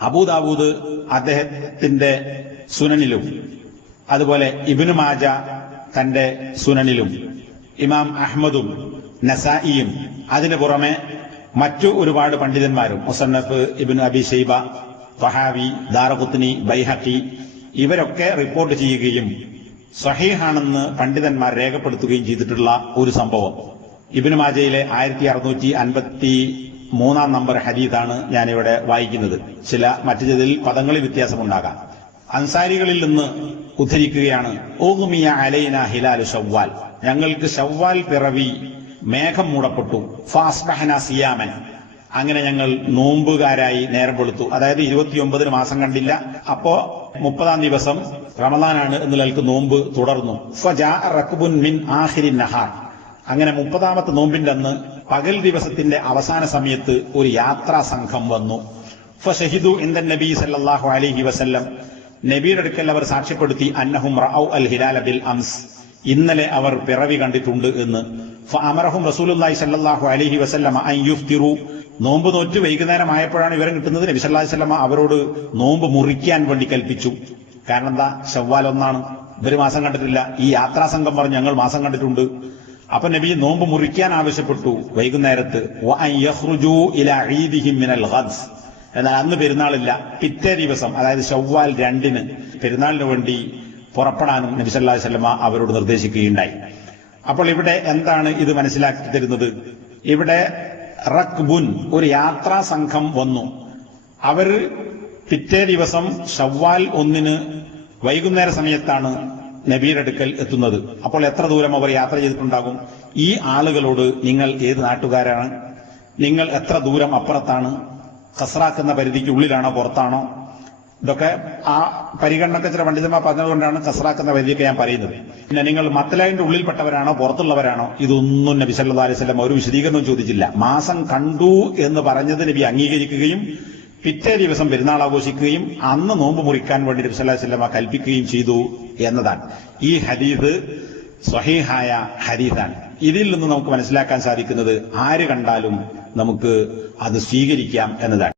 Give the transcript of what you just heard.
അബൂദാവൂദ് അദ്ദേഹത്തിന്റെ സുനനിലും അതുപോലെ ഇബിനു മാജ തന്റെ സുനനിലും ഇമാം അഹമ്മദും നസായിയും അതിനു പുറമെ മറ്റു ഒരുപാട് പണ്ഡിതന്മാരും മുസന്നഫ് ഇബിൻ അബി ഷെയ്ബ ഫഹാവി ദാറഖുത്നി ബൈഹക്കി ഇവരൊക്കെ റിപ്പോർട്ട് ചെയ്യുകയും സഹീഹാണെന്ന് പണ്ഡിതന്മാർ രേഖപ്പെടുത്തുകയും ചെയ്തിട്ടുള്ള ഒരു സംഭവം. ഇബിന് മാജയിലെ ആയിരത്തി അറുന്നൂറ്റി അൻപത്തി മൂന്നാം നമ്പർ ഹരീതാണ് ഞാനിവിടെ വായിക്കുന്നത്. ചില മറ്റു ചിലതിൽ പദങ്ങളിൽ വ്യത്യാസമുണ്ടാകാം. അൻസാരികളിൽ നിന്ന് ഉദ്ധരിക്കുകയാണ് ഓഹുമിയ അലൈന ഹിലാലു ഷവ്വാൽ ഞങ്ങൾക്ക് ഷവ്വാൽ പിറവി മേഘം മൂടപ്പെട്ടു. ഫാസ്ബഹന സിയാമൻ. അങ്ങനെ ഞങ്ങൾ നോമ്പുകാരായി നേരം വെളുത്തു അതായത് ഇരുപത്തിയൊമ്പതിന് മാസം കണ്ടില്ല. അപ്പോ മുപ്പതാം ദിവസം റമദാനാണ് എന്ന് നിലയ്ക്ക് നോമ്പ് തുടർന്നു. മിൻ ആഹിരി നഹാർ. അങ്ങനെ മുപ്പതാമത്തെ നോമ്പിന്റെ അന്ന് പകൽ ദിവസത്തിന്റെ അവസാന സമയത്ത് ഒരു യാത്രാ സംഘം വന്നു. ഫഷഹിദു ഇന്ദൻ നബി സല്ലാഹു അലൈഹി വസല്ലം. നബിയുടെ അടുക്കൽ അവർ സാക്ഷ്യപ്പെടുത്തി അന്നഹും റൌ അൽ ഹിലാല ബിൽ അംസ്. ഇന്നലെ അവർ പിറവി കണ്ടിട്ടുണ്ട് എന്ന്. അമറഹും റസൂലുല്ലായി സല്ലല്ലാഹു അലൈഹി വസല്ലം യുഫ്തിറു. നോമ്പ് നോറ്റ് വൈകുന്നേരമായപ്പോഴാണ് വിവരം കിട്ടുന്നത്. നബി സല്ലല്ലാഹു അലൈഹി വസല്ലമ അവരോട് നോമ്പ് മുറിക്കാൻ വേണ്ടി കൽപ്പിച്ചു. കാരണം എന്താ? ഷവ്വാൽ ഒന്നാണ്. ഇവർ മാസം കണ്ടിട്ടില്ല. ഈ യാത്രാ സംഘം പറഞ്ഞു ഞങ്ങൾ മാസം കണ്ടിട്ടുണ്ട്. അപ്പൊ നബി നോമ്പ് മുറിക്കാൻ ആവശ്യപ്പെട്ടു വൈകുന്നേരത്ത്. എന്നാൽ അന്ന് പെരുന്നാളില്ല. പിറ്റേ ദിവസം അതായത് ഷവ്വാൽ രണ്ടിന് പെരുന്നാളിന് വേണ്ടി പുറപ്പെടാനും നബി സല്ലല്ലാഹു അലൈഹി വസല്ലമ അവരോട് നിർദ്ദേശിക്കുകയുണ്ടായി. അപ്പോൾ ഇവിടെ എന്താണ് ഇത് മനസ്സിലാക്കി തരുന്നത്? ഇവിടെ റക്ബുൻ ഒരു യാത്രാ സംഘം വന്നു. അവർ പിറ്റേ ദിവസം ഷവ്വാൽ ഒന്നിന് വൈകുന്നേര സമയത്താണ് നബിയുടെ അടുക്കൽ എത്തുന്നത്. അപ്പോൾ എത്ര ദൂരം അവർ യാത്ര ചെയ്തിട്ടുണ്ടാകും? ഈ ആളുകളോട് നിങ്ങൾ ഏത് നാട്ടുകാരാണ്? നിങ്ങൾ എത്ര ദൂരം അപ്പുറത്താണ്? കസറാക്കുന്ന പരിധിക്ക് ഉള്ളിലാണോ പുറത്താണോ? ഇതൊക്കെ ആ പരിഗണനക്ക് ചില പണ്ഡിതന്മാർ പറഞ്ഞതുകൊണ്ടാണ് കസറാക്കുന്ന പരിധിയൊക്കെ ഞാൻ പറയുന്നത്. പിന്നെ നിങ്ങൾ മത്തലായിന്റെ ഉള്ളിൽപ്പെട്ടവരാണോ പുറത്തുള്ളവരാണോ? ഇതൊന്നും നബി സല്ലാ അലൈഹി വസല്ലം ഒരു വിശദീകരണവും ചോദിച്ചില്ല. മാസം കണ്ടു എന്ന് പറഞ്ഞത് നബി അംഗീകരിക്കുകയും പിറ്റേ ദിവസം പെരുന്നാൾ ആഘോഷിക്കുകയും അന്ന് നോമ്പ് മുറിക്കാൻ വേണ്ടി നബി സല്ലാ വസല്ലം കൽപ്പിക്കുകയും ചെയ്തു. എന്നതാണ്. ഈ ഹദീദ് സ്വഹീഹായ ഹദീസാണ്. ഇതിൽ നിന്ന് നമുക്ക് മനസ്സിലാക്കാൻ സാധിക്കുന്നത് ആര് കണ്ടാലും നമുക്ക് അത് സ്വീകരിക്കാം എന്നതാണ്.